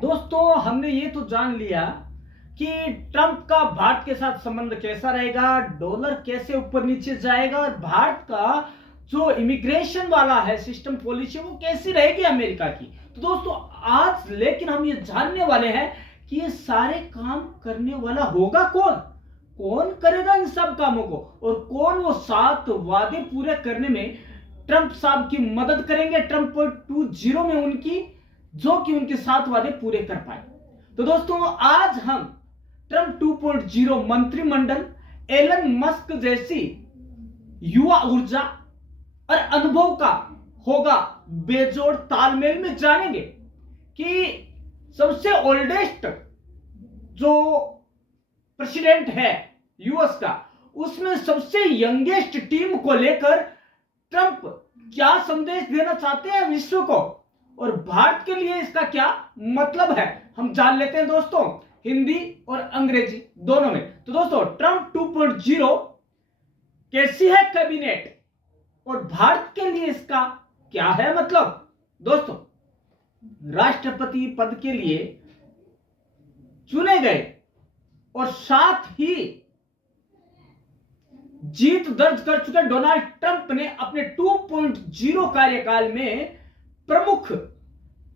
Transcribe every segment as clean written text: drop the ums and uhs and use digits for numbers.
दोस्तों, हमने ये तो जान लिया कि ट्रंप का भारत के साथ संबंध कैसा रहेगा, डॉलर कैसे ऊपर नीचे जाएगा और भारत का जो इमिग्रेशन वाला है सिस्टम पॉलिसी वो कैसी रहेगी अमेरिका की। तो दोस्तों, आज लेकिन हम ये जानने वाले हैं कि ये सारे काम करने वाला होगा कौन, कौन करेगा इन सब कामों को और कौन वो 7 वादे पूरे करने में ट्रंप साहब की मदद करेंगे, ट्रंप 2.0 में उनकी, जो कि उनके 7 वादे पूरे कर पाए। तो दोस्तों, आज हम ट्रंप 2.0 मंत्रिमंडल, एलन मस्क जैसी युवा ऊर्जा और अनुभव का होगा बेजोड़ तालमेल में जानेंगे कि सबसे ओल्डेस्ट जो प्रेसिडेंट है यूएस का, उसमें सबसे यंगेस्ट टीम को लेकर ट्रंप क्या संदेश देना चाहते हैं विश्व को और भारत के लिए इसका क्या मतलब है, हम जान लेते हैं दोस्तों, हिंदी और अंग्रेजी दोनों में। तो दोस्तों, ट्रंप 2.0 कैसी है कैबिनेट और भारत के लिए इसका क्या है मतलब। दोस्तों, राष्ट्रपति पद के लिए चुने गए और साथ ही जीत दर्ज कर चुके डोनाल्ड ट्रंप ने अपने 2.0 कार्यकाल में प्रमुख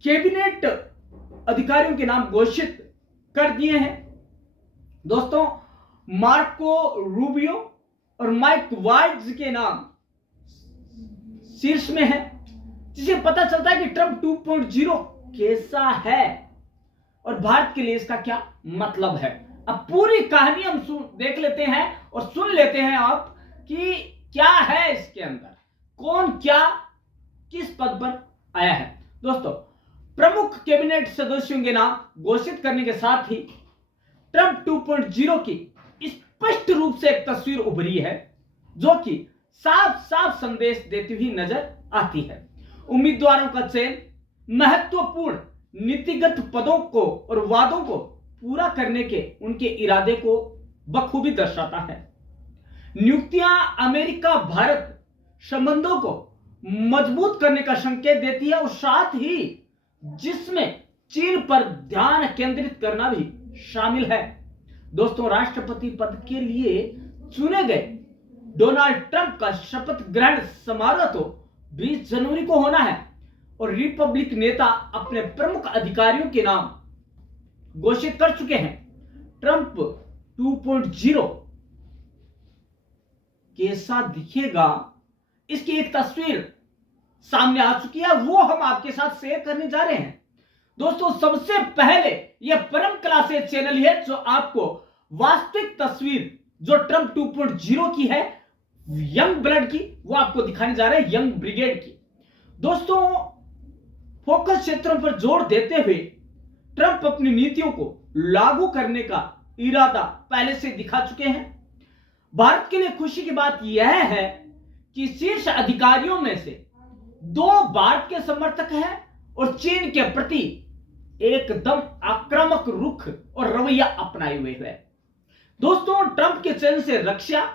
कैबिनेट अधिकारियों के नाम घोषित कर दिए हैं। दोस्तों, मार्को रूबियो और माइक वाइज के नाम शीर्ष में है, जिसे पता चलता है कि ट्रंप 2.0 कैसा है और भारत के लिए इसका क्या मतलब है। अब पूरी कहानी हम देख लेते हैं और सुन लेते हैं आप कि क्या है इसके अंदर, कौन क्या किस पद पर आया है। दोस्तों, प्रमुख कैबिनेट सदस्यों के नाम घोषित करने के साथ ही ट्रंप 2.0 की स्पष्ट रूप से एक तस्वीर उभरी है, जो कि साफ साफ संदेश देती हुई नजर आती है। उम्मीदवारों का चयन महत्वपूर्ण नीतिगत पदों को और वादों को पूरा करने के उनके इरादे को बखूबी दर्शाता है। नियुक्तियां अमेरिका भारत संबंधों को मजबूत करने का संकेत देती है और साथ ही जिसमें चीन पर ध्यान केंद्रित करना भी शामिल है। दोस्तों, राष्ट्रपति पद के लिए चुने गए डोनाल्ड ट्रंप का शपथ ग्रहण समारोह तो 20 जनवरी को होना है और रिपब्लिक नेता अपने प्रमुख अधिकारियों के नाम घोषित कर चुके हैं। ट्रंप 2.0 कैसा दिखेगा, इसकी एक तस्वीर सामने आ चुकी है, वो हम आपके साथ शेयर करने जा रहे हैं। दोस्तों, सबसे पहले यह परम कला से चैनल है जो आपको वास्तविक तस्वीर जो ट्रंप 2.0 की है, यंग ब्लड की, वो आपको दिखाने जा रहे हैं, यंग ब्रिगेड की। दोस्तों, फोकस क्षेत्रों पर जोर देते हुए ट्रंप अपनी नीतियों को लागू करने का इरादा पहले से दिखा चुके हैं। भारत के लिए खुशी की बात यह है कि शीर्ष अधिकारियों में से 2 भारत के समर्थक हैं और चीन के प्रति एकदम आक्रामक रुख और रवैया अपनाए हुए हैं। दोस्तों, ट्रंप के चयन से रक्षा,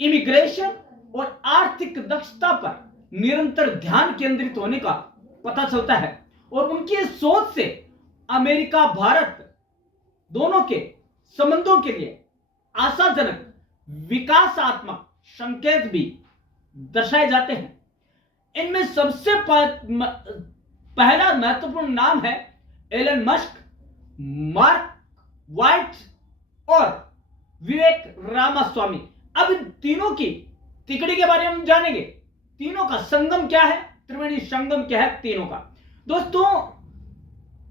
इमिग्रेशन और आर्थिक दक्षता पर निरंतर ध्यान केंद्रित होने का पता चलता है और उनकी सोच से अमेरिका भारत दोनों के संबंधों के लिए आशाजनक विकासात्मक संकेत भी दर्शाए जाते हैं। इनमें सबसे पहला महत्वपूर्ण नाम है एलन मस्क, मार्क वाइट और विवेक रामास्वामी। अब इन तीनों की तिकड़ी के बारे में हम जानेंगे। तीनों का संगम क्या है, त्रिवेणी संगम क्या है तीनों का। दोस्तों,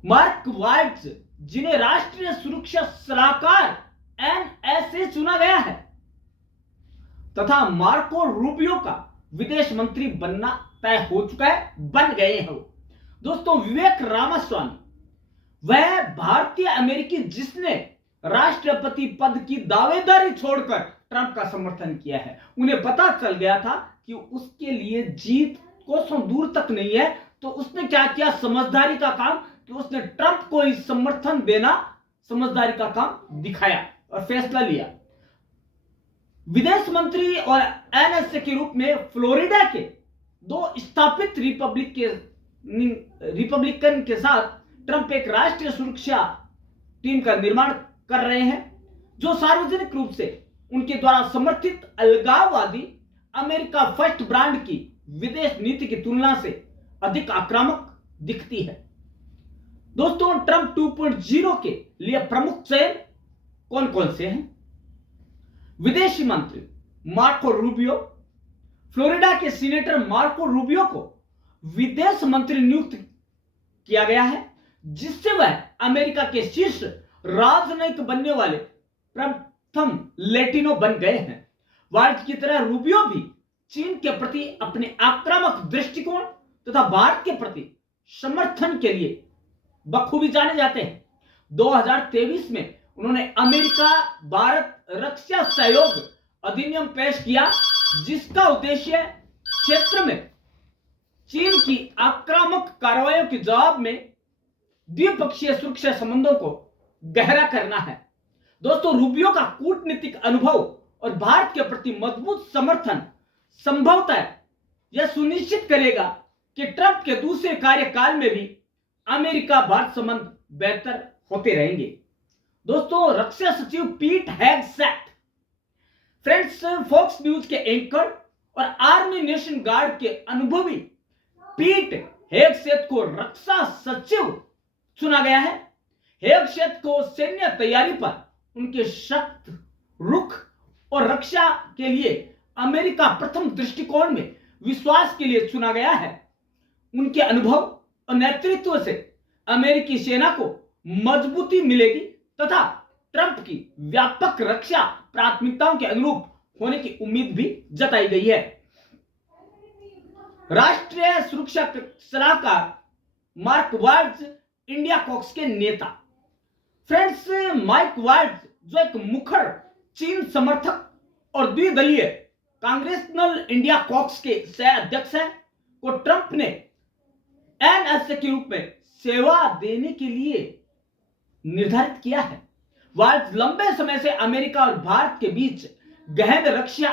मार्क वाइट, जिन्हें राष्ट्रीय सुरक्षा सलाहकार एनएसए चुना गया है, तथा मार्को रूबियो का विदेश मंत्री बनना तय हो चुका है, बन गए हैं। दोस्तों, विवेक रामास्वामी वह भारतीय अमेरिकी जिसने राष्ट्रपति पद की दावेदारी छोड़कर ट्रंप का समर्थन किया है। उन्हें पता चल गया था कि उसके लिए जीत कोसों दूर तक नहीं है, तो उसने क्या किया, समझदारी का काम, कि उसने ट्रंप को ही समर्थन देना समझदारी का काम दिखाया और फैसला लिया। विदेश मंत्री और एनएसए के रूप में फ्लोरिडा के 2 स्थापित रिपब्लिकन के साथ ट्रंप एक राष्ट्रीय सुरक्षा टीम का निर्माण कर रहे हैं जो सार्वजनिक रूप से उनके द्वारा समर्थित अलगाववादी अमेरिका फर्स्ट ब्रांड की विदेश नीति की तुलना से अधिक आक्रामक दिखती है। दोस्तों, ट्रंप 2.0 के लिए प्रमुख चयन कौन कौन से हैं? विदेशी मंत्री मार्को रूबियो। फ्लोरिडा के सीनेटर मार्को रूबियो को विदेश मंत्री नियुक्त किया गया है, जिससे वह अमेरिका के शीर्ष राजनयिक बनने वाले प्रथम लैटिनो बन गए हैं। वाल्ज की तरह रूबियो भी चीन के प्रति अपने आक्रामक दृष्टिकोण तथा भारत के प्रति समर्थन के लिए बखूबी जाने जाते हैं। 2023 में उन्होंने अमेरिका भारत रक्षा सहयोग अधिनियम पेश किया, जिसका उद्देश्य क्षेत्र में चीन की आक्रामक कार्रवाइयों के जवाब में द्विपक्षीय सुरक्षा संबंधों को गहरा करना है। दोस्तों, रूबियो का कूटनीतिक अनुभव और भारत के प्रति मजबूत समर्थन संभवतः यह सुनिश्चित करेगा कि ट्रंप के दूसरे कार्यकाल में भी अमेरिका भारत संबंध बेहतर होते रहेंगे। दोस्तों, रक्षा सचिव पीट हेगसेट। फ्रेंड्स, फॉक्स न्यूज के एंकर और आर्मी नेशन गार्ड के अनुभवी पीट हेगसेट को रक्षा सचिव चुना गया है। हेगसेट को सैन्य तैयारी पर उनके सख्त रुख और रक्षा के लिए अमेरिका प्रथम दृष्टिकोण में विश्वास के लिए चुना गया है। उनके अनुभव और नेतृत्व से अमेरिकी सेना को मजबूती मिलेगी तथा ट्रंप की व्यापक रक्षा प्राथमिकताओं के अनुरूप होने की उम्मीद भी जताई गई है। राष्ट्रीय सुरक्षा सलाहकार मार्क वाल्ज इंडिया कॉक्स के नेता। फ्रेंड्स, माइक वाल्ज जो एक मुखर चीन समर्थक और द्विदलीय कांग्रेसनल इंडिया कॉक्स के सह अध्यक्ष हैं, को ट्रंप ने एनएसए के रूप में सेवा देने के लिए निर्धारित किया है। वाल्ज लंबे समय से अमेरिका और भारत के बीच गहन रक्षा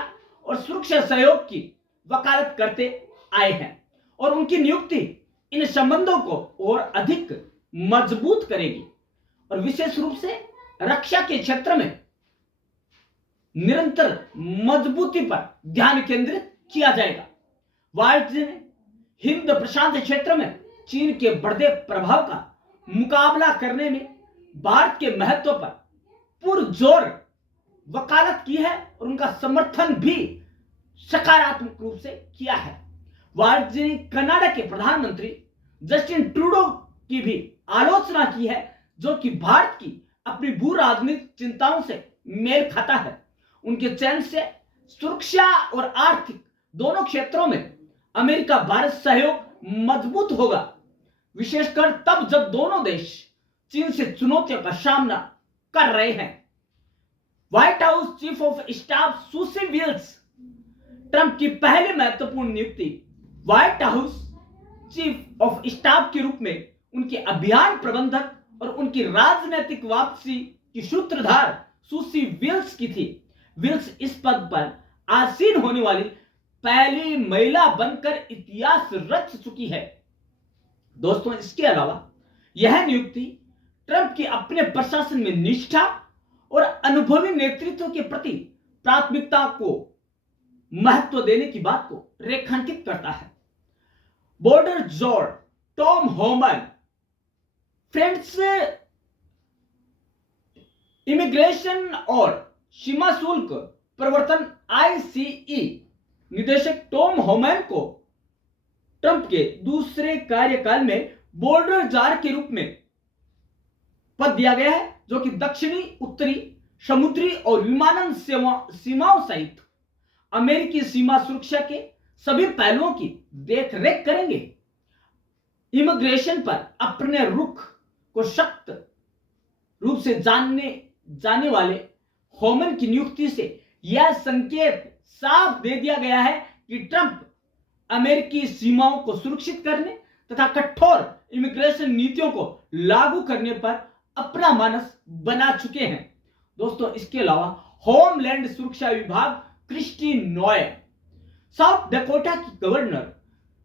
और सुरक्षा सहयोग की वकालत करते आए हैं और उनकी नियुक्ति इन संबंधों को और अधिक मजबूत करेगी और विशेष रूप से रक्षा के क्षेत्र में निरंतर मजबूती पर ध्यान केंद्रित किया जाएगा। वाल्ज ने हिंद प्रशांत क्षेत्र में चीन के बढ़ते प्रभाव का मुकाबला करने में भारत के महत्व पर पुरजोर वकालत की है और उनका समर्थन भी सकारात्मक रूप से किया है। वाल्ज ने कनाडा के प्रधानमंत्री जस्टिन ट्रूडो की भी आलोचना की है, जो कि भारत की अपनी भू राजनीतिक चिंताओं से मेल खाता है। उनके चयन से सुरक्षा और आर्थिक दोनों क्षेत्रों में अमेरिका भारत सहयोग मजबूत होगा, विशेषकर तब जब दोनों देश चीन से चुनौतियों का सामना कर रहे हैं। White house chief of staff सुसी विल्स। ट्रंप की पहली महत्वपूर्ण नियुक्ति white house chief of staff के रूप में उनके अभियान प्रबंधक और उनकी राजनीतिक वापसी की सूत्रधार सुसी विल्स की थी। विल्स इस पद पर आसीन होने वाली पहली महिला बनकर इतिहास रच चुकी है। दोस्तों, इसके अलावा यह नियुक्ति ट्रंप की अपने प्रशासन में निष्ठा और अनुभवी नेतृत्व के प्रति प्राथमिकता को महत्व देने की बात को रेखांकित करता है। बॉर्डर जोर टॉम होमन। फ्रेंड्स, इमिग्रेशन और सीमा शुल्क प्रवर्तन आईसीई निदेशक टॉम होमन को ट्रंप के दूसरे कार्यकाल में बॉर्डर जार के रूप में पद दिया गया है, जो कि दक्षिणी, उत्तरी, समुद्री और विमानन सीमाओं सहित अमेरिकी सीमा सुरक्षा के सभी पहलुओं की देखरेख करेंगे। इमिग्रेशन पर अपने रुख को सख्त रूप से जाने वाले होमन की नियुक्ति से यह संकेत साफ दे दिया गया है कि ट्रंप अमेरिकी सीमाओं को सुरक्षित करने तथा कठोर इमिग्रेशन नीतियों को लागू करने पर अपना मानस बना चुके हैं। दोस्तों, इसके अलावा होमलैंड सुरक्षा विभाग क्रिस्टी नोएम। साउथ डकोटा की गवर्नर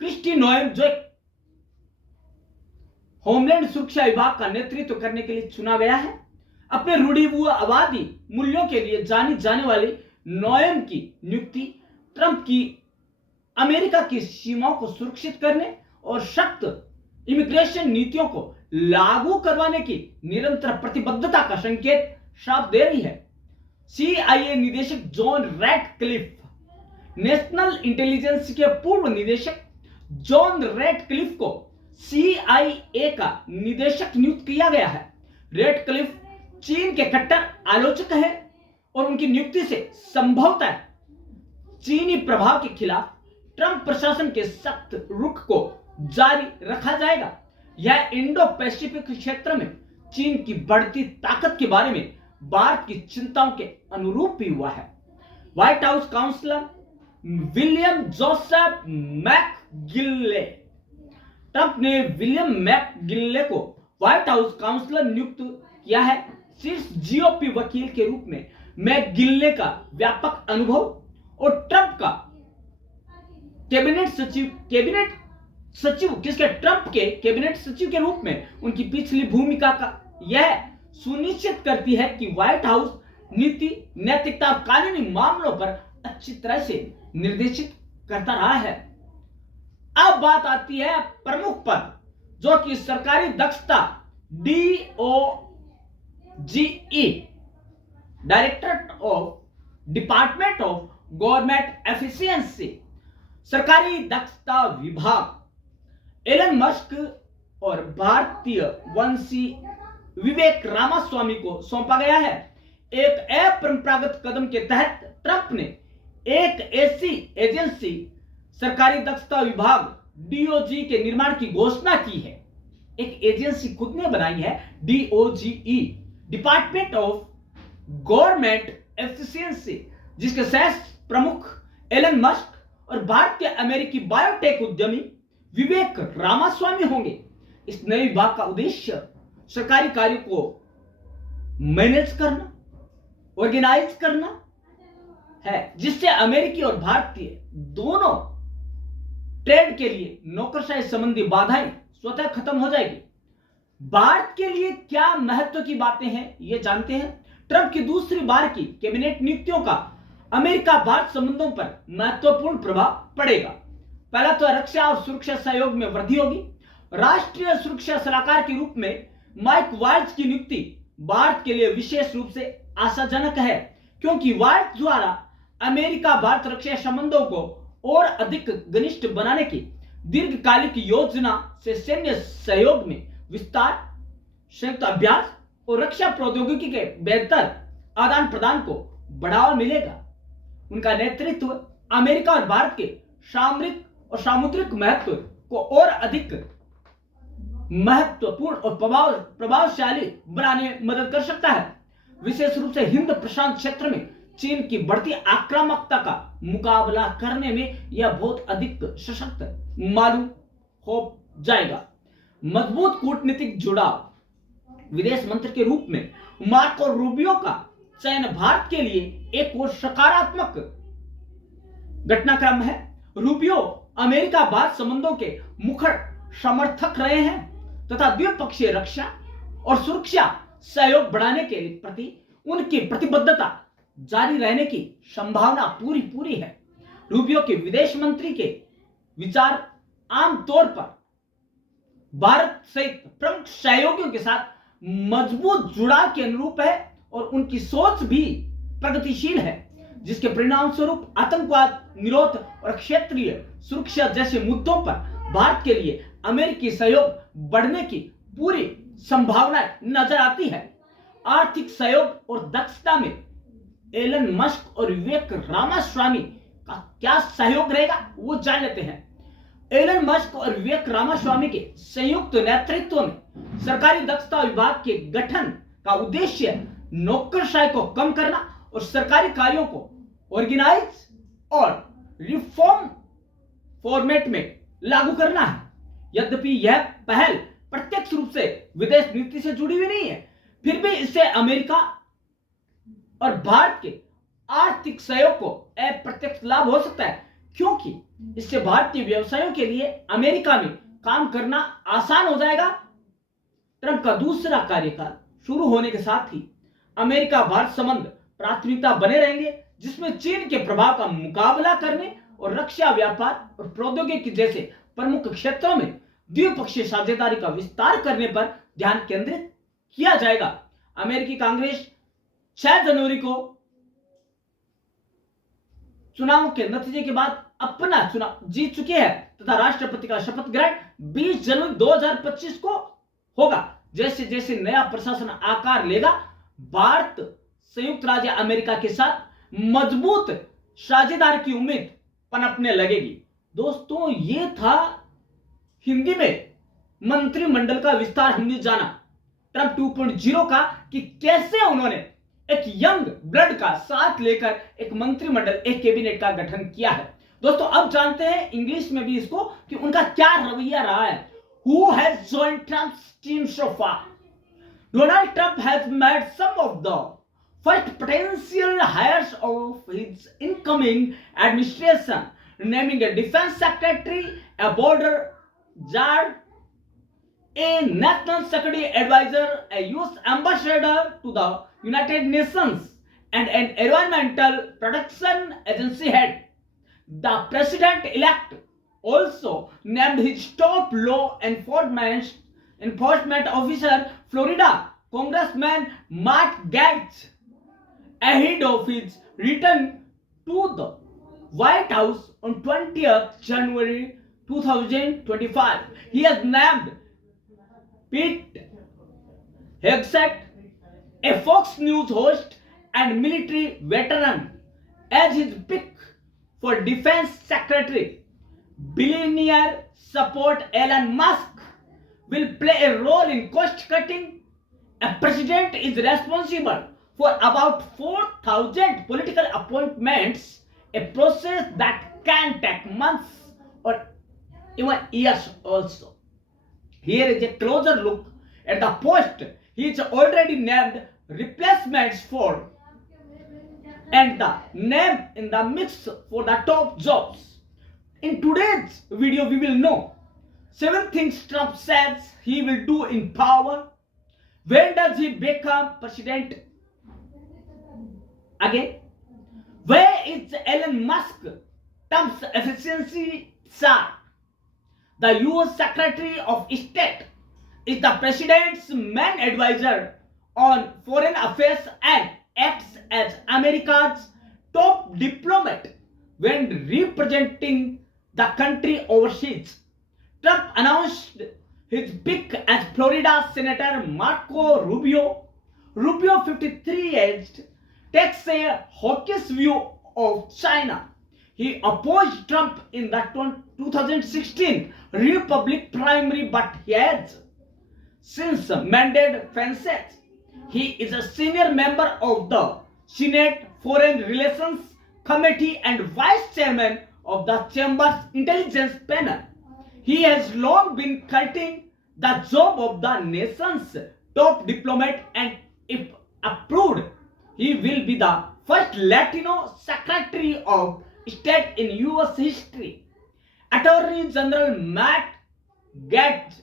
क्रिस्टी नोएम जो एक होमलैंड सुरक्षा विभाग का नेतृत्व करने के लिए चुना गया है। अपने रूढ़िवादी मूल्यों के लिए जानी जाने वाली नोएम की नियुक्ति ट्रंप की अमेरिका की सीमाओं को सुरक्षित करने और सख्त इमिग्रेशन नीतियों को लागू करवाने की निरंतर प्रतिबद्धता का संकेत साफ दे रही है। CIA निदेशक जॉन रैटक्लिफ, नेशनल इंटेलिजेंस के पूर्व निदेशक जॉन रैटक्लिफ को CIA का निदेशक नियुक्त किया गया है। रैटक्लिफ चीन के कट्टर आलोचक हैं और उनकी नियुक्ति से संभवतः चीनी प्रभाव के खिलाफ ट्रंप प्रशासन के सख्त रुख को जारी रखा जाएगा। यह इंडो पैसिफिक क्षेत्र में चीन की बढ़ती ताकत के बारे में भारत की चिंताओं के अनुरूप भी हुआ है। White House counselor William Joseph McGinley, Trump ने विलियम मैकगिले को व्हाइट हाउस काउंसलर नियुक्त किया है। शीर्ष GOP वकील के रूप में मैकगिले का व्यापक अनुभव और ट्रंप का कैबिनेट सचिव ट्रंप के कैबिनेट सचिव के रूप में उनकी पिछली भूमिका का यह सुनिश्चित करती है कि व्हाइट हाउस नीति, नैतिकता और कानूनी मामलों पर अच्छी तरह से निर्देशित करता रहा है। अब बात आती है प्रमुख पद, जो कि सरकारी दक्षता DOGE, directorate of department of government efficiency, सरकारी दक्षता विभाग एलन मस्क और भारतीय वंशी विवेक रामास्वामी को सौंपा गया है। एक अपरंपरागत कदम के तहत ट्रंप ने एक ऐसी एजेंसी सरकारी दक्षता विभाग DOGE के निर्माण की घोषणा की है। एक एजेंसी खुद ने बनाई है, DOGE, department of government efficiency, जिसके सह प्रमुख एलन मस्क और भारतीय अमेरिकी बायोटेक उद्यमी विवेक रामास्वामी होंगे। इस नए विभाग का उद्देश्य सरकारी कार्यों को मैनेज करना, ऑर्गेनाइज करना है, जिससे अमेरिकी और भारतीय दोनों ट्रेड के लिए नौकरशाही संबंधी बाधाएं स्वतः खत्म हो जाएगी। भारत के लिए क्या महत्व की बातें हैं, ये जानते हैं। ट्रंप की दूसरी बार की कैबिनेट नियुक्तियों का अमेरिका भारत संबंधों पर महत्वपूर्ण प्रभाव पड़ेगा। पहला तो रक्षा और सुरक्षा सहयोग में वृद्धि होगी। राष्ट्रीय सुरक्षा सलाहकार के रूप में माइक वाल्ट्ज की नियुक्ति भारत के लिए विशेष रूप से आशाजनक है, क्योंकि वाल्ट्ज द्वारा अमेरिका भारत रक्षा संबंधों को और अधिक घनिष्ठ बनाने की दीर्घकालिक योजना से सैन्य सहयोग में विस्तार, संयुक्त अभ्यास और रक्षा प्रौद्योगिकी के बेहतर आदान प्रदान को बढ़ावा मिलेगा। उनका नेतृत्व अमेरिका और भारत के सामरिक और सामुद्रिक महत्व को और अधिक महत्वपूर्ण और प्रभावशाली बनाने में मदद कर सकता है। विशेष रूप से हिंद प्रशांत क्षेत्र में चीन की बढ़ती आक्रामकता का मुकाबला करने में यह बहुत अधिक सशक्त मालूम हो जाएगा। मजबूत कूटनीतिक जुड़ाव, विदेश मंत्री के रूप में मार्को रूबियो का चयन भारत के लिए एक और सकारात्मक घटनाक्रम है। रूबियो अमेरिका भारत संबंधों के मुखर समर्थक रहे हैं तथा द्विपक्षीय रक्षा और सुरक्षा सहयोग बढ़ाने के प्रति उनकी प्रतिबद्धता जारी रहने की संभावना पूरी है। रूबियो के विदेश मंत्री के विचार आमतौर पर भारत सहित प्रमुख सहयोगियों के साथ मजबूत जुड़ाव के अनुरूप है और उनकी सोच भी प्रगतिशील है, जिसके परिणाम स्वरूप आतंकवाद निरोध और क्षेत्रीय सुरक्षा जैसे मुद्दों पर भारत के लिए अमेरिकी सहयोग बढ़ने की पूरी संभावना नजर आती है। आर्थिक सहयोग और दक्षता में एलन मस्क और विवेक रामास्वामी का क्या सहयोग रहेगा, वो जान लेते हैं। एलन मस्क और विवेक रामास्वामी के संयुक्त नेतृत्व में सरकारी दक्षता विभाग के गठन का उद्देश्य नौकरशाही को कम करना और सरकारी कार्यों को ऑर्गेनाइज और रिफॉर्म फॉर्मेट में लागू करना है। यद्यपि यह पहल प्रत्यक्ष रूप से विदेश नीति से जुड़ी हुई नहीं है, फिर भी इससे अमेरिका और भारत के आर्थिक सहयोग को अप्रत्यक्ष लाभ हो सकता है, क्योंकि इससे भारतीय व्यवसायों के लिए अमेरिका में काम करना आसान हो जाएगा ट्रंप का दूसरा कार्यकाल शुरू होने के साथ ही अमेरिका भारत संबंध प्राथमिकता बने रहेंगे, जिसमें चीन के प्रभाव का मुकाबला करने और रक्षा, व्यापार और प्रौद्योगिकी जैसे प्रमुख क्षेत्रों में द्विपक्षीय साझेदारी का विस्तार करने पर ध्यान केंद्रित किया जाएगा। अमेरिकी कांग्रेस 6 जनवरी को चुनाव के नतीजे के बाद अपना चुनाव जीत चुकी है तथा राष्ट्रपति का शपथ ग्रहण 20 जनवरी 2025 को होगा। जैसे जैसे नया प्रशासन आकार लेगा, भारत संयुक्त राज्य अमेरिका के साथ मजबूत साझेदारी की उम्मीद पनपने लगेगी। दोस्तों, ये था हिंदी में मंत्रिमंडल का विस्तार। हमने जाना ट्रंप 2.0 का कि कैसे उन्होंने एक यंग ब्लड का साथ लेकर एक मंत्रिमंडल, एक कैबिनेट का गठन किया है। दोस्तों, अब जानते हैं इंग्लिश में भी इसको कि उनका क्या रवैया रहा है। Who has joined Trump's team so far? Donald Trump has made some of the first potential hires of his incoming administration, naming a defense secretary, a border guard, a national security advisor, a U.S. ambassador to the United Nations, and an environmental protection agency head. The president-elect also named his top law enforcement officer, Florida Congressman Matt Gaetz, ahead of his return to the White House on 20th January 2025. He has named Pete Hegseth, a Fox News host and military veteran, as his pick for defense secretary. Billionaire support Elon Musk will play a role in cost cutting. A president is responsible for about 4,000 political appointments, a process that can take months or even years also. Here is a closer look at the post he is already named, replacements for, and the name in the mix for the top jobs. In today's video, we will know 7 things Trump says he will do in power. When does he become president again? Where is Elon Musk, Trump's efficiency czar? The US Secretary of State is the president's main advisor on foreign affairs and acts as America's top diplomat when representing the country overseas. Trump announced his pick as Florida Senator Marco Rubio. Rubio, 53 aged, takes a hawkish view of China. He opposed Trump in the 2016 Republican primary, but he has since mended fences. He is a senior member of the Senate Foreign Relations Committee and vice chairman of the Chamber's intelligence panel. He has long been courting the job of the nation's top diplomat, and if approved, he will be the first Latino Secretary of State in US history. Attorney General Matt Gaetz.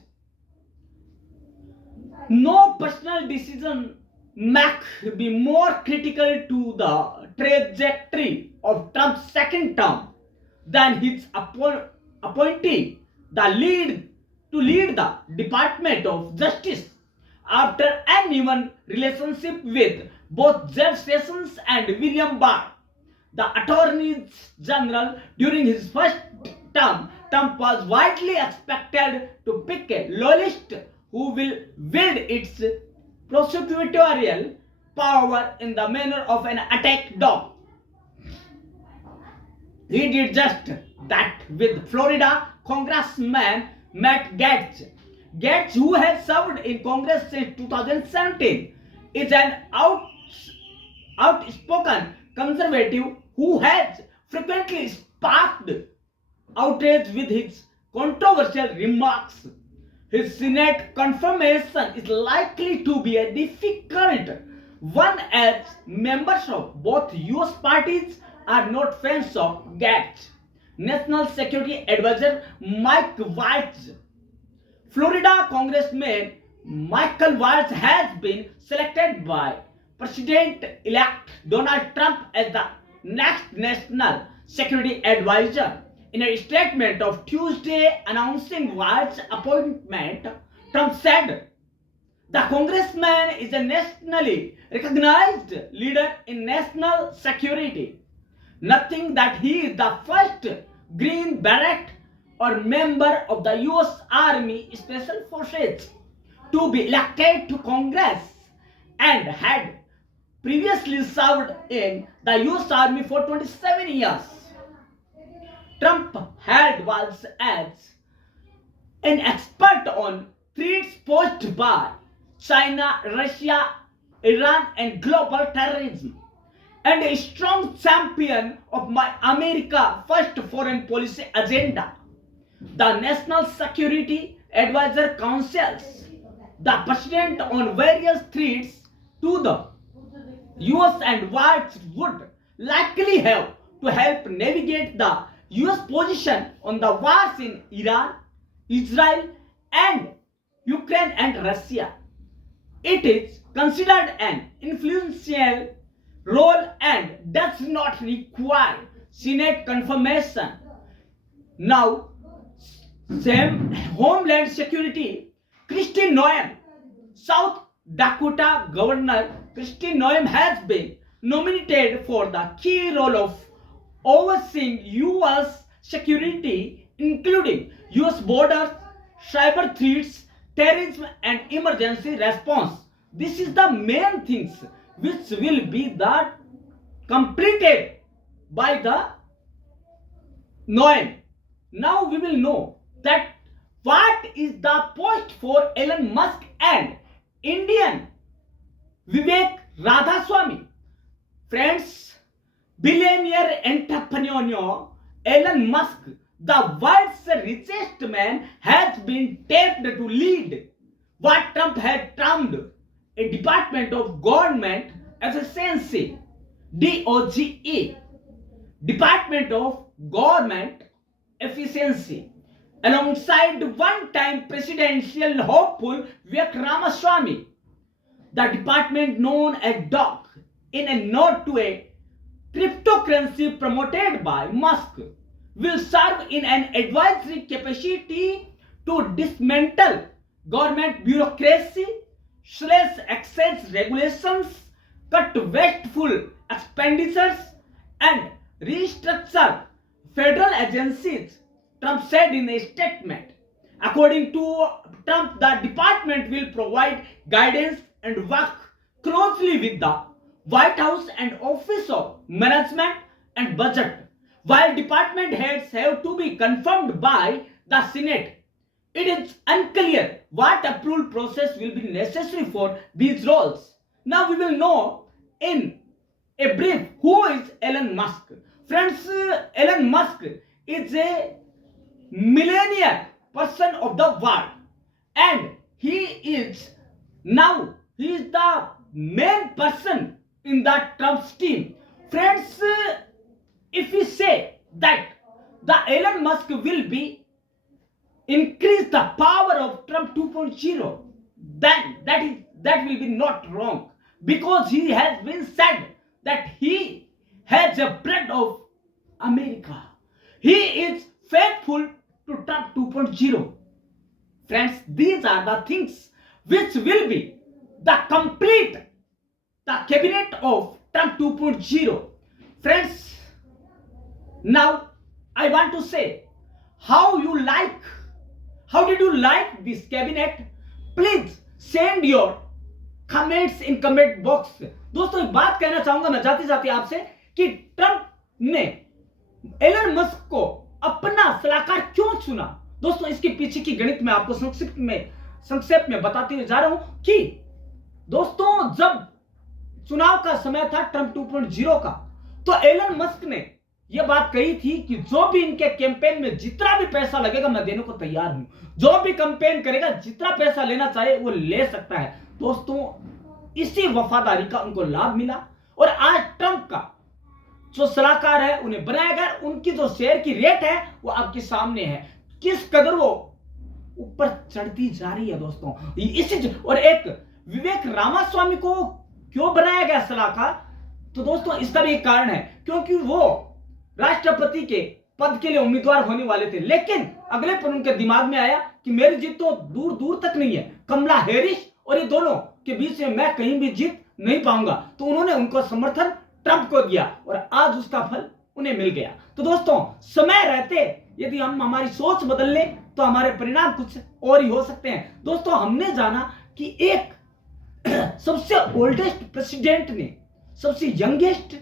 No personal decision may be more critical to the trajectory of Trump's second term than his appointing the lead the Department of Justice after an even relationship with both Jeff Sessions and William Barr, the Attorney General. During his first term, Trump was widely expected to pick a loyalist who will wield its prosecutorial power in the manner of an attack dog. He did just that with Florida Congressman Matt Gaetz. Gaetz, who has served in Congress since 2017, is an outspoken conservative who has frequently sparked outrage with his controversial remarks. His Senate confirmation is likely to be a difficult one, as members of both US parties are not fans of Gaetz. National Security Advisor Mike Waltz. Florida Congressman Michael Waltz has been selected by President-elect Donald Trump as the next National Security Advisor. In a statement of Tuesday announcing Waltz's appointment, Trump said, "The congressman is a nationally recognized leader in national security. Nothing that he is the first Green Beret or member of the US Army Special Forces to be elected to Congress and had previously served in the US Army for 27 years. Trump had Waltz as an expert on threats posed by China, Russia, Iran, and global terrorism, and a strong champion of my America First foreign policy agenda. The National Security Advisor counsels the president on various threats to the US, and Waltz would likely have to help navigate the US position on the wars in Iran, Israel, and Ukraine and Russia. It is considered an influential role and does not require Senate confirmation. Now, same Homeland Security, Kristi Noem, South Dakota Governor Kristi Noem has been nominated for the key role of overseeing U.S. security, including U.S. borders, cyber threats, terrorism, and emergency response. This is the main things which will be the completed by the Noem. Now we will know that what is the post for Elon Musk and Indian Vivek Radhaswamy. Friends, billionaire entrepreneur Elon Musk, the world's richest man, has been tapped to lead what Trump had termed a Department of Government Efficiency, DOGE, Department of Government Efficiency, alongside one-time presidential hopeful Vivek Ramaswamy. The department, known as DOC, in a nod to a cryptocurrency promoted by Musk, will serve in an advisory capacity to dismantle government bureaucracy, slash excess regulations, cut wasteful expenditures, and restructure federal agencies, Trump said in a statement. According to Trump, the department will provide guidance and work closely with the White House and Office of Management and Budget, while department heads have to be confirmed by the Senate. It is unclear what approval process will be necessary for these roles. Now we will know in a brief who is Elon Musk. Friends, Elon Musk is a millionaire person of the world, and he is the main person in the Trump's team. Friends, if we say that the Elon Musk will be increase the power of Trump 2.0, then that will be not wrong, because he has been said that he has a bread of America. He is faithful to Trump 2.0. Friends, these are the things which will be the cabinet of Trump 2.0. Friends, now I want to say, how did you like this cabinet? Please send your comments in comment box. दोस्तों एक बात कहना चाहूंगा मैं जाते जाते आपसे कि ट्रंप ने एलन मस्क को अपना सलाहकार क्यों चुना। दोस्तों इसके पीछे की गणित मैं आपको संक्षेप में बताते हुए जा रहा हूं कि दोस्तों जब चुनाव का समय था ट्रंप 2.0 का, तो एलन मस्क ने यह बात कही थी कि जो भी इनके कैंपेन में जितना भी पैसा लगेगा मैं देने को तैयार हूं, जो भी कैंपेन करेगा जितना पैसा लेना चाहे वो ले सकता है। दोस्तों इसी वफादारी का उनको लाभ मिला और आज ट्रंप का जो सलाहकार है उन्हें बनाया गया। उनकी जो शेयर की रेट है वो आपके सामने है, किस कदर वो ऊपर चढ़ती जा रही है दोस्तों। और एक विवेक रामास्वामी को क्यों बनाया गया सलाहकार, तो दोस्तों इसका भी एक कारण है, क्योंकि वो राष्ट्रपति के पद के लिए उम्मीदवार होने वाले थे, लेकिन अगले पल उनके दिमाग में आया कि मेरी जीत तो दूर दूर तक नहीं है, कमला हैरिस और ये दोनों के बीच में मैं कहीं भी जीत नहीं पाऊंगा। तो उन्होंने उनको समर्थन ट्रंप को दिया और आज उसका फल उन्हें मिल गया। तो दोस्तों समय रहते यदि हम हमारी सोच बदल लें तो हमारे परिणाम कुछ और ही हो सकते हैं। दोस्तों हमने जाना कि एक सबसे ओल्डेस्ट प्रेसिडेंट ने सबसे यंगेस्ट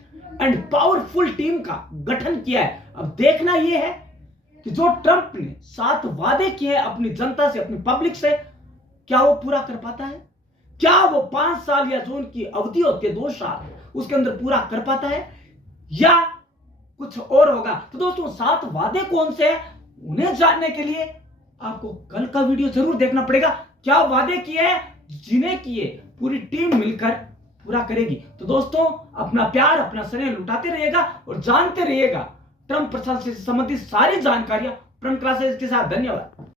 एंड पावरफुल टीम का गठन किया है। अब देखना यह है कि जो ट्रंप ने 7 वादे किए हैं अपनी जनता से, अपनी पब्लिक से, क्या वो पूरा कर पाता है? क्या वो 5 साल या जो उनकी अवधि होती है 2 साल, उसके अंदर पूरा कर पाता है या कुछ और होगा? तो दोस्तों 7 वादे कौन से हैं उन्हें जानने के लिए आपको कल का वीडियो जरूर देखना पड़ेगा। क्या वादे किए हैं जिन्हें किए पूरी टीम मिलकर पूरा करेगी। तो दोस्तों अपना प्यार, अपना स्नेह लुटाते रहिएगा और जानते रहिएगा ट्रंप प्रशासन से संबंधित सारी जानकारियां प्रण क्लासेस के साथ। धन्यवाद।